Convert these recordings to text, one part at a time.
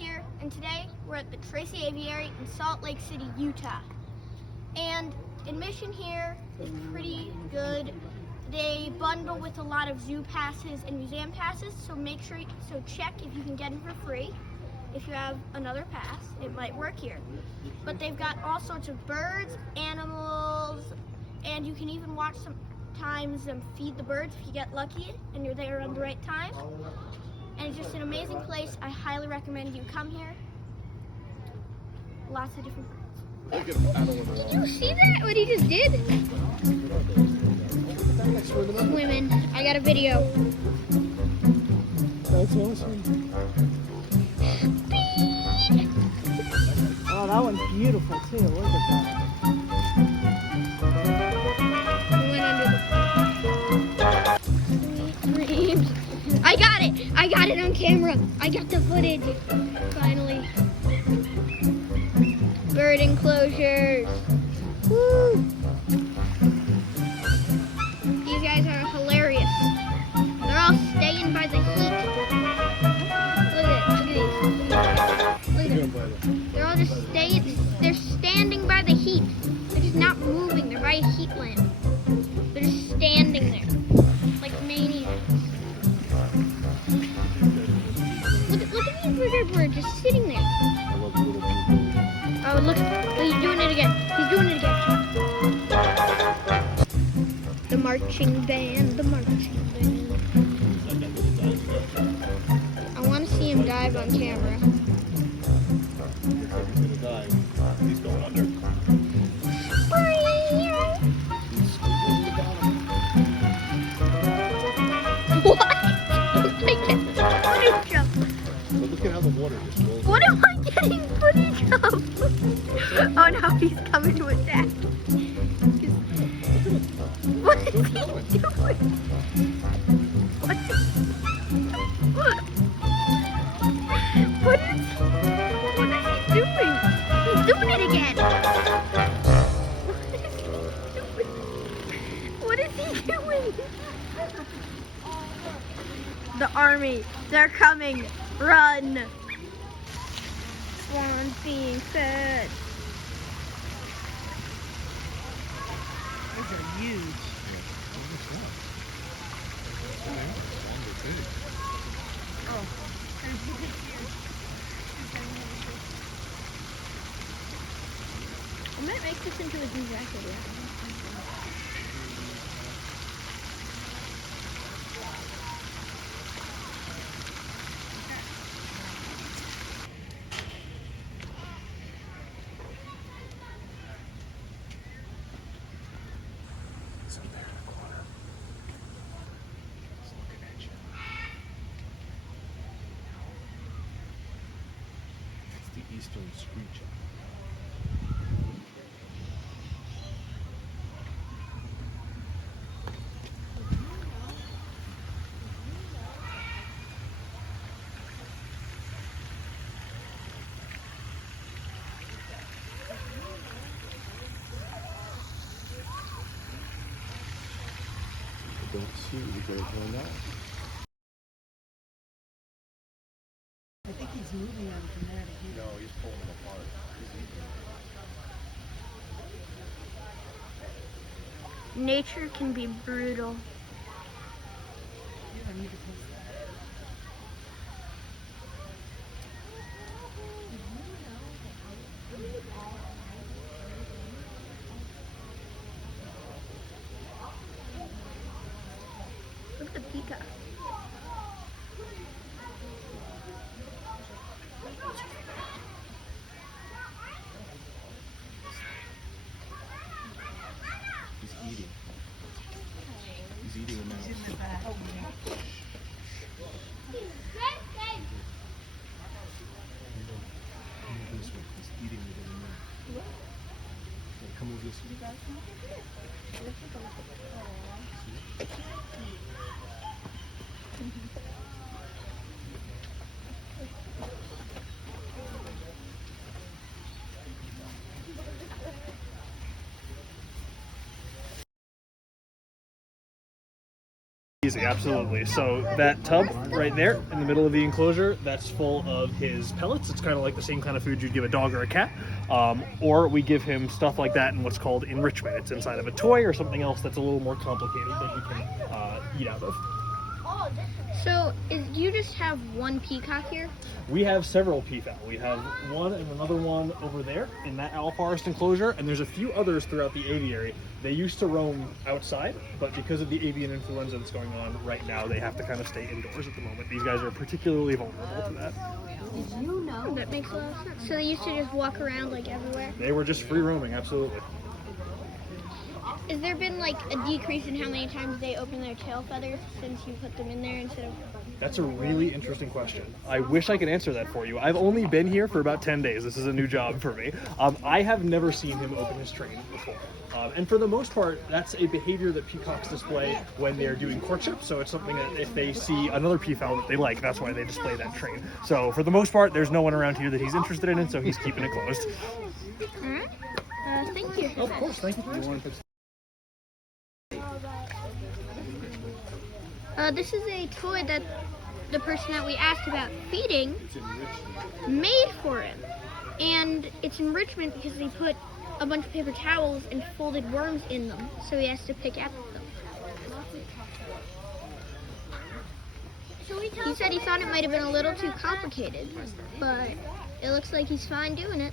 here, and today we're at the Tracy Aviary in Salt Lake City, Utah. And admission here is pretty good. They bundle with a lot of zoo passes and museum passes, so check if you can get in for free. If you have another pass, it might work here. But they've got all sorts of birds, animals, and you can even watch sometimes feed the birds if you get lucky and you're there on the right time. And it's just an amazing place. I highly recommend you come here. Lots of different birds. Did you see that? What he just did? Women. I got a video. That's awesome. Oh, that one's beautiful too. Look at that. Sweet dreams. I got it! I got it on camera. I got the footage. Finally. Bird enclosures. Woo! These guys are hilarious. They're all staying by the heat. Look at these. Look at them. They're all just staying. They're standing by the heat. They're just not moving. They're by a heat lamp. They're just standing there, like maniacs. Look at these bigger birds just sitting there. Oh, look! He's doing it again. He's doing it again. The marching band. The marching band. I want to see him dive on camera. He's going under. What? I get footage of. But look at how the water just rolls. What am I getting footage of? Oh no, he's coming to attack. What is he doing? What is he doing? He's doing it again. What is he doing? The army, they're coming. Run. Swans being fed. Those are huge. Oh. I might make this into a zoo record, yeah. It's up there in the corner. He's looking at you. It's the eastern screech owl. Don't see it, you gotta turn that. I think he's moving them from there to here. No, he's pulling them apart. Nature can be brutal. You don't need to post that. Look at the peacock. He's eating. He's eating a mouse. He's in the back. This one. He's eating it in the mouth. Yeah, come over this way. easy, absolutely. So that tub right there in the middle of the enclosure, that's full of his pellets. It's kind of like the same kind of food you'd give a dog or a cat. Or we give him stuff like that in what's called enrichment. It's inside of a toy or something else that's a little more complicated that you can eat out of. So, do you just have one peacock here? We have several peafowl. We have one and another one over there in that owl forest enclosure, and there's a few others throughout the aviary. They used to roam outside, but because of the avian influenza that's going on right now, they have to kind of stay indoors at the moment. These guys are particularly vulnerable to that. Did you know? That makes a lot of sense. So they used to just walk around like everywhere? They were just free roaming, absolutely. Has there been like a decrease in how many times they open their tail feathers since you put them in there instead of... That's a really interesting question. I wish I could answer that for you. I've only been here for about 10 days. This is a new job for me. I have never seen him open his train before. And for the most part, that's a behavior that peacocks display when they're doing courtship. So it's something that if they see another peafowl that they like, that's why they display that train. So for the most part, there's no one around here that he's interested in, and so he's keeping it closed. All right. Thank you. Of course, thank you for asking. This is a toy that the person that we asked about feeding made for him. And it's enrichment because they put a bunch of paper towels and folded worms in them, so he has to pick at them. He said he thought it might have been a little too complicated, but it looks like he's fine doing it.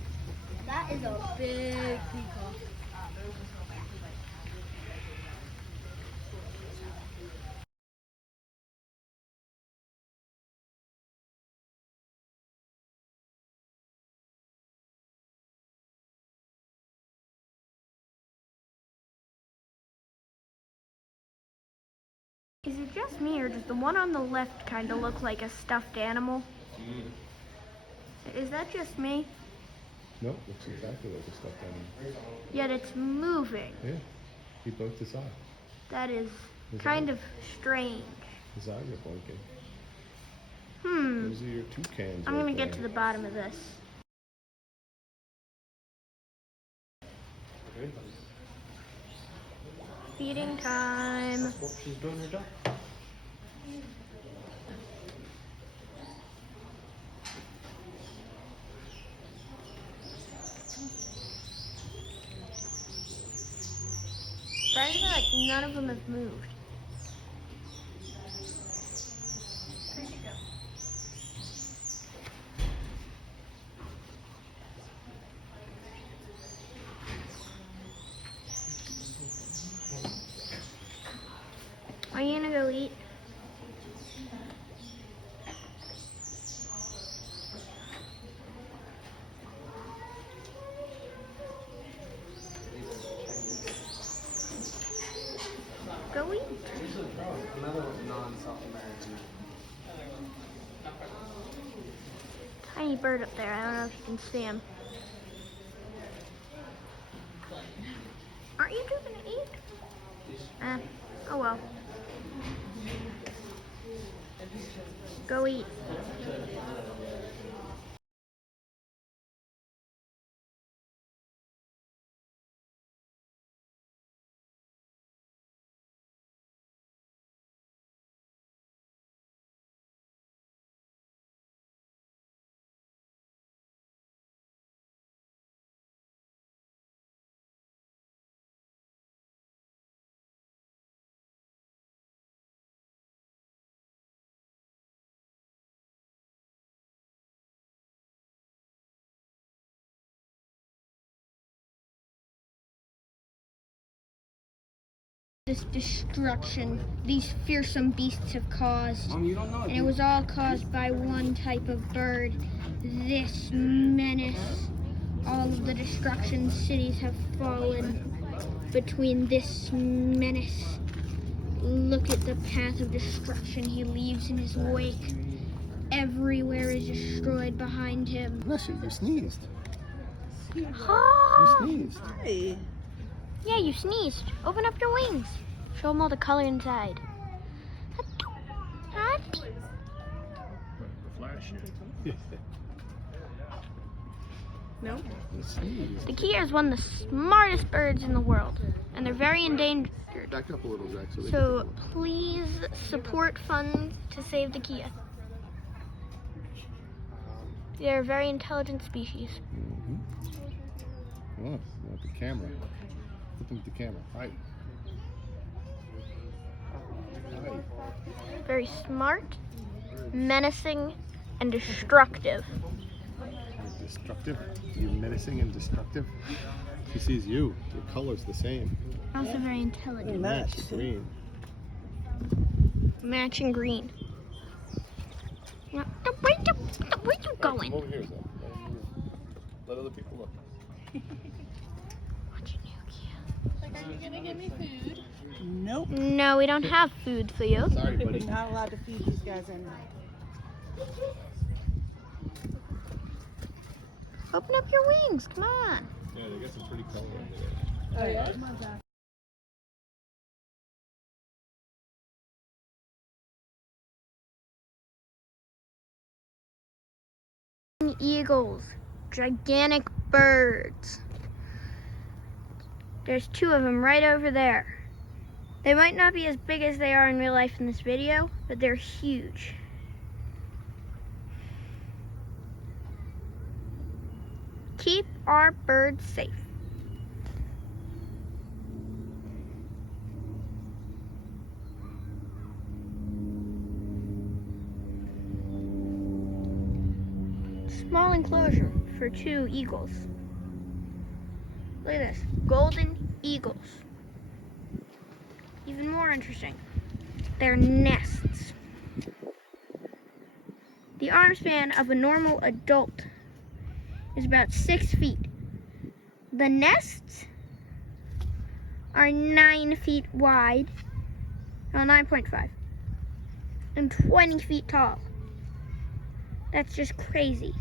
That is a big peacock. Is it just me, or does the one on the left kind of look like a stuffed animal? Is that just me? No, looks exactly like a stuffed animal. Yet it's moving. Yeah, he blinked his eye. That is His kind eye. of strange. His eyes are blinking. Hmm. Those are your toucans. I'm right gonna get there. to the bottom of this. Feeding time. She's doing her job. Surprisingly, like none of them have moved. Are you gonna go eat? Go eat. Another non-South American. Tiny bird up there. I don't know if you can see him. Aren't you two gonna eat? Oh well. Go eat. This destruction these fearsome beasts have caused. You don't know. And it was all caused by one type of bird. This menace. All of the destruction cities have fallen between this menace. Look at the path of destruction he leaves in his wake. Everywhere is destroyed behind him. Bless you, you sneezed. Ah! You sneezed. Hey. Yeah, you sneezed. Open up your wings. Show them all the color inside. The flash here. Nope. The Kia is one of the smartest birds in the world, and they're very endangered. Back up a little, Zach. So they So can please support funds to save the Kia. They're a very intelligent species. Look, at the camera. Look at the camera. Hi. Hi. Very smart, menacing, and destructive. Destructive? You're menacing and destructive? She sees you. Your color's the same. Also very intelligent. Match green. Matching green. Where you going? Over here, Zach. Let other people look. What's your new Kia? Like, are you gonna give me food? Nope. No, we don't have food for you. Sorry, buddy. Not allowed to feed these guys anymore. Open up your wings, come on. Yeah, they got some pretty color in there. Oh, yeah? Come on, Zach. Eagles, gigantic birds. There's two of them right over there. They might not be as big as they are in real life in this video, but they're huge. Keep our birds safe. Small enclosure for two eagles. Look at this, golden eagles. Even more interesting, their nests. The arm span of a normal adult is about 6 feet. The nests are 9 feet wide, 9.5, and 20 feet tall. That's just crazy.